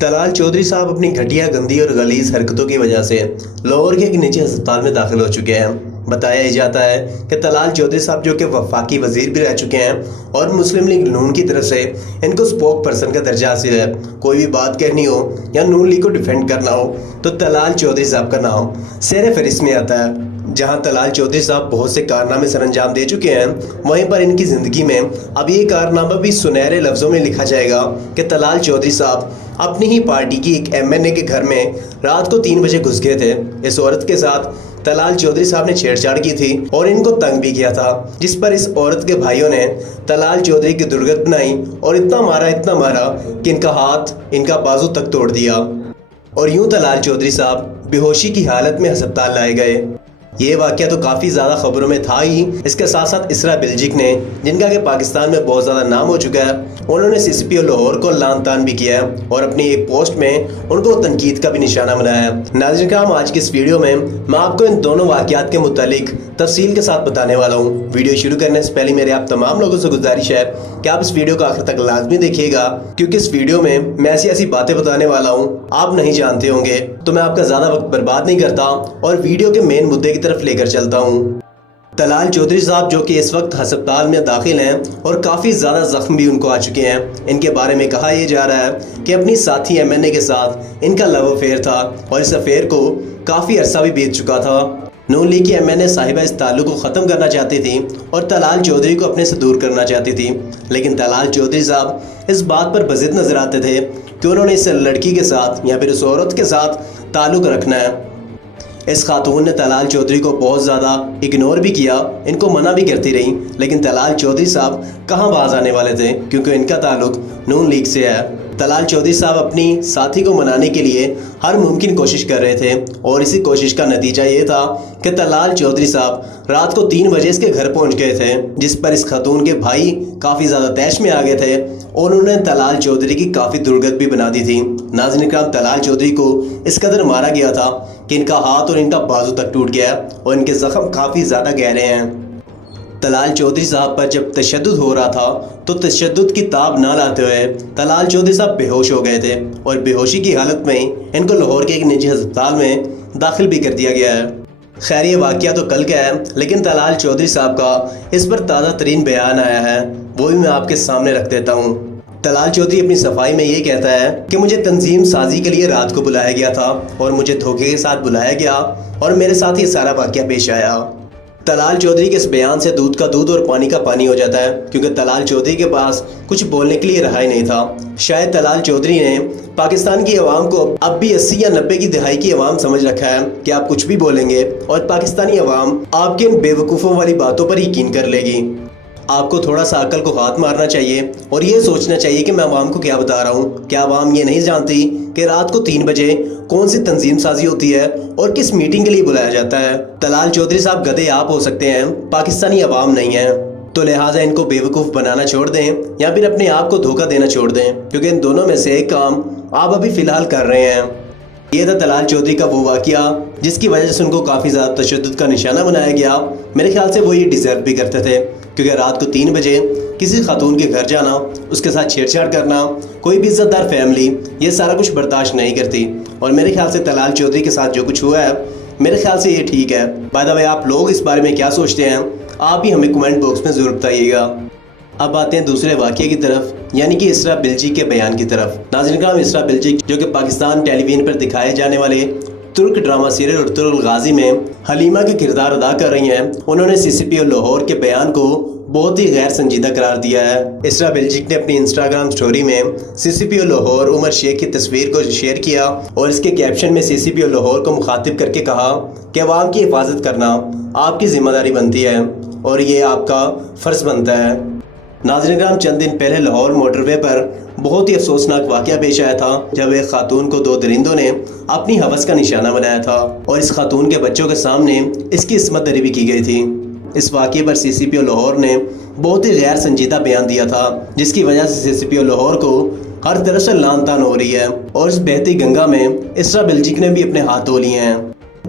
طلال چودھری صاحب اپنی گھٹیا گندی اور غلیظ حرکتوں کی وجہ سے لاہور کے ایک نجی ہسپتال میں داخل ہو چکے ہیں۔ بتایا جاتا ہے کہ طلال چودھری صاحب جو کہ وفاقی وزیر بھی رہ چکے ہیں اور مسلم لیگ نون کی طرف سے ان کو اسپوک پرسن کا درجہ حاصل ہے۔ کوئی بھی بات کہنی ہو یا نون لیگ کو ڈیفینڈ کرنا ہو تو طلال چودھری صاحب کا نام سیر فہرست میں آتا ہے۔ جہاں طلال چودھری صاحب بہت سے کارنامے سر انجام دے چکے ہیں، وہیں پر ان کی زندگی میں اب یہ کارنامہ بھی سنہرے لفظوں میں لکھا جائے گا کہ طلال چودھری صاحب اپنی ہی پارٹی کی ایک MNA کے گھر میں رات کو 3 بجے گھس گئے تھے۔ اس عورت کے ساتھ طلال چودھری صاحب نے چھیڑ چھاڑ کی تھی اور ان کو تنگ بھی کیا تھا، جس پر اس عورت کے بھائیوں نے طلال چودھری کی درگت بنائی اور اتنا مارا کہ ان کا ہاتھ، ان کا بازو تک توڑ دیا، اور یوں طلال چودھری صاحب بے ہوشی کی حالت میں ہسپتال لائے گئے۔ یہ واقعہ تو کافی زیادہ خبروں میں تھا ہی، اس کے ساتھ ساتھ اسرا بلجک نے، جن کا کہ پاکستان میں بہت زیادہ نام ہو چکا ہے، انہوں نے CCPO لاہور کو لعن طعن بھی کیا ہے اور اپنی ایک پوسٹ میں ان کو تنقید کا بھی نشانہ بنایا ہے۔ ناظرین کرام، آج کی اس ویڈیو میں آپ کو ان دونوں واقعات کے متعلق تفصیل کے ساتھ بتانے والا ہوں۔ ویڈیو شروع کرنے سے پہلے میرے آپ تمام لوگوں سے گزارش ہے کہ آپ اس ویڈیو کو آخر تک لازمی دیکھیے گا، کیونکہ اس ویڈیو میں ایسی باتیں بتانے والا ہوں آپ نہیں جانتے ہوں گے۔ تو میں آپ کا زیادہ وقت برباد نہیں کرتا اور ویڈیو کے مین مدعے کی طرف لے کر چلتا ہوں۔ طلال چودھری صاحب جو کہ اس وقت ہسپتال میں داخل ہیں اور کافی زیادہ زخم بھی ان کو آ چکے ہیں، ان کے بارے میں کہا یہ جا رہا ہے کہ اپنی ساتھی MNA کے ساتھ ان کا لو افیئر تھا اور اس افیئر کو کافی عرصہ بھی بیت چکا تھا۔ نون لیگ کی MNA صاحبہ اس تعلق کو ختم کرنا چاہتی تھی اور طلال چودھری کو اپنے سے دور کرنا چاہتی تھی، لیکن طلال چودھری صاحب اس بات پر بضد نظر آتے تھے کہ انہوں نے اس لڑکی کے ساتھ یا پھر اس عورت کے ساتھ تعلق رکھنا ہے۔ اس خاتون نے طلال چودھری کو بہت زیادہ اگنور بھی کیا، ان کو منع بھی کرتی رہی، لیکن طلال چودھری صاحب کہاں باز آنے والے تھے، کیونکہ ان کا تعلق نون لیگ سے ہے۔ طلال چودھری صاحب اپنی ساتھی کو منانے کے لیے ہر ممکن کوشش کر رہے تھے اور اسی کوشش کا نتیجہ یہ تھا کہ طلال چودھری صاحب رات کو 3 بجے اس کے گھر پہنچ گئے تھے، جس پر اس خاتون کے بھائی کافی زیادہ طیش میں آ گئے تھے اور انہوں نے طلال چودھری کی کافی درگت بھی بنا دی تھی۔ ناظرین کرام، طلال چودھری کو اس قدر مارا گیا تھا کہ ان کا ہاتھ اور ان کا بازو تک ٹوٹ گیا اور ان کے زخم کافی زیادہ گہرے ہیں۔ طلال چودھری صاحب پر جب تشدد ہو رہا تھا تو تشدد کی تاب نہ لاتے ہوئے طلال چودھری صاحب بے ہوش ہو گئے تھے اور بے ہوشی کی حالت میں ان کو لاہور کے ایک نجی ہسپتال میں داخل بھی کر دیا گیا ہے۔ خیر، یہ واقعہ تو کل کا ہے، لیکن طلال چودھری صاحب کا اس پر تازہ ترین بیان آیا ہے، وہ بھی میں آپ کے سامنے رکھ دیتا ہوں۔ طلال چودھری اپنی صفائی میں یہ کہتا ہے کہ مجھے تنظیم سازی کے لیے رات کو بلایا گیا تھا اور مجھے دھوکے کے ساتھ بلایا گیا اور میرے ساتھ یہ سارا واقعہ پیش آیا۔ طلال چودھری کے اس بیان سے دودھ کا دودھ اور پانی کا پانی ہو جاتا ہے، کیونکہ طلال چودھری کے پاس کچھ بولنے کے لیے رہا ہی نہیں تھا۔ شاید طلال چودھری نے پاکستان کی عوام کو اب بھی 80 یا 90 کی دہائی کی عوام سمجھ رکھا ہے کہ آپ کچھ بھی بولیں گے اور پاکستانی عوام آپ کے ان بے وقوفوں والی باتوں پر یقین کر لے گی۔ آپ کو تھوڑا سا عقل کو ہاتھ مارنا چاہیے اور یہ سوچنا چاہیے کہ میں عوام کو کیا بتا رہا ہوں۔ کیا عوام یہ نہیں جانتی کہ رات کو 3 بجے کون سی تنظیم سازی ہوتی ہے اور کس میٹنگ کے لیے بلایا جاتا ہے؟ طلال چودھری صاحب گدھے آپ ہو سکتے ہیں، پاکستانی عوام نہیں ہیں، تو لہٰذا ان کو بے وقوف بنانا چھوڑ دیں یا پھر اپنے آپ کو دھوکہ دینا چھوڑ دیں، کیونکہ ان دونوں میں سے ایک کام آپ ابھی فی الحال کر رہے ہیں۔ یہ تھا طلال چودھری کا وہ واقعہ جس کی وجہ سے ان کو کافی زیادہ تشدد کا نشانہ بنایا گیا۔ میرے خیال سے وہ یہ ڈیزرو بھی کرتے تھے، کیونکہ رات کو 3 بجے کسی خاتون کے گھر جانا، اس کے ساتھ چھیڑ چھاڑ کرنا، کوئی بھی عزت دار فیملی یہ سارا کچھ برداشت نہیں کرتی، اور میرے خیال سے طلال چودھری کے ساتھ جو کچھ ہوا ہے میرے خیال سے یہ ٹھیک ہے۔ بائی دا وے، آپ لوگ اس بارے میں کیا سوچتے ہیں؟ آپ ہی ہمیں کمنٹ باکس میں ضرور بتائیے گا۔ اب آتے ہیں دوسرے واقعے کی طرف، یعنی کہ اسرا بلجک کے بیان کی طرف۔ ناظرین کرام، اسرا بلجک جو کہ پاکستان ٹیلی ویژن پر دکھائے جانے والے ترک ڈرامہ سیریل ارطغرل غازی میں حلیمہ کے کردار ادا کر رہی ہیں، انہوں نے CCPO لاہور کے بیان کو بہت ہی غیر سنجیدہ قرار دیا ہے۔ اسرا بلجک نے اپنی انسٹاگرام سٹوری میں CCPO لاہور عمر شیخ کی تصویر کو شیئر کیا اور اس کے کیپشن میں CCPO لاہور کو مخاطب کر کے کہا کہ عوام کی حفاظت کرنا آپ کی ذمہ داری بنتی ہے اور یہ آپ کا فرض بنتا ہے۔ ناظرین کرام، چند دن پہلے لاہور موٹر وے پر بہت ہی افسوسناک واقعہ پیش آیا تھا، جب ایک خاتون کو 2 درندوں نے اپنی ہوس کا نشانہ بنایا تھا اور اس خاتون کے بچوں کے سامنے اس کی عصمت دری بھی کی گئی تھی۔ اس واقعے پر CCPO لاہور نے بہت ہی غیر سنجیدہ بیان دیا تھا، جس کی وجہ سے CCPO لاہور کو ہر طرف سے لعن طعن ہو رہی ہے اور اس بہتی گنگا میں اسرا بلجک نے بھی اپنے ہاتھ دھو لیے ہیں۔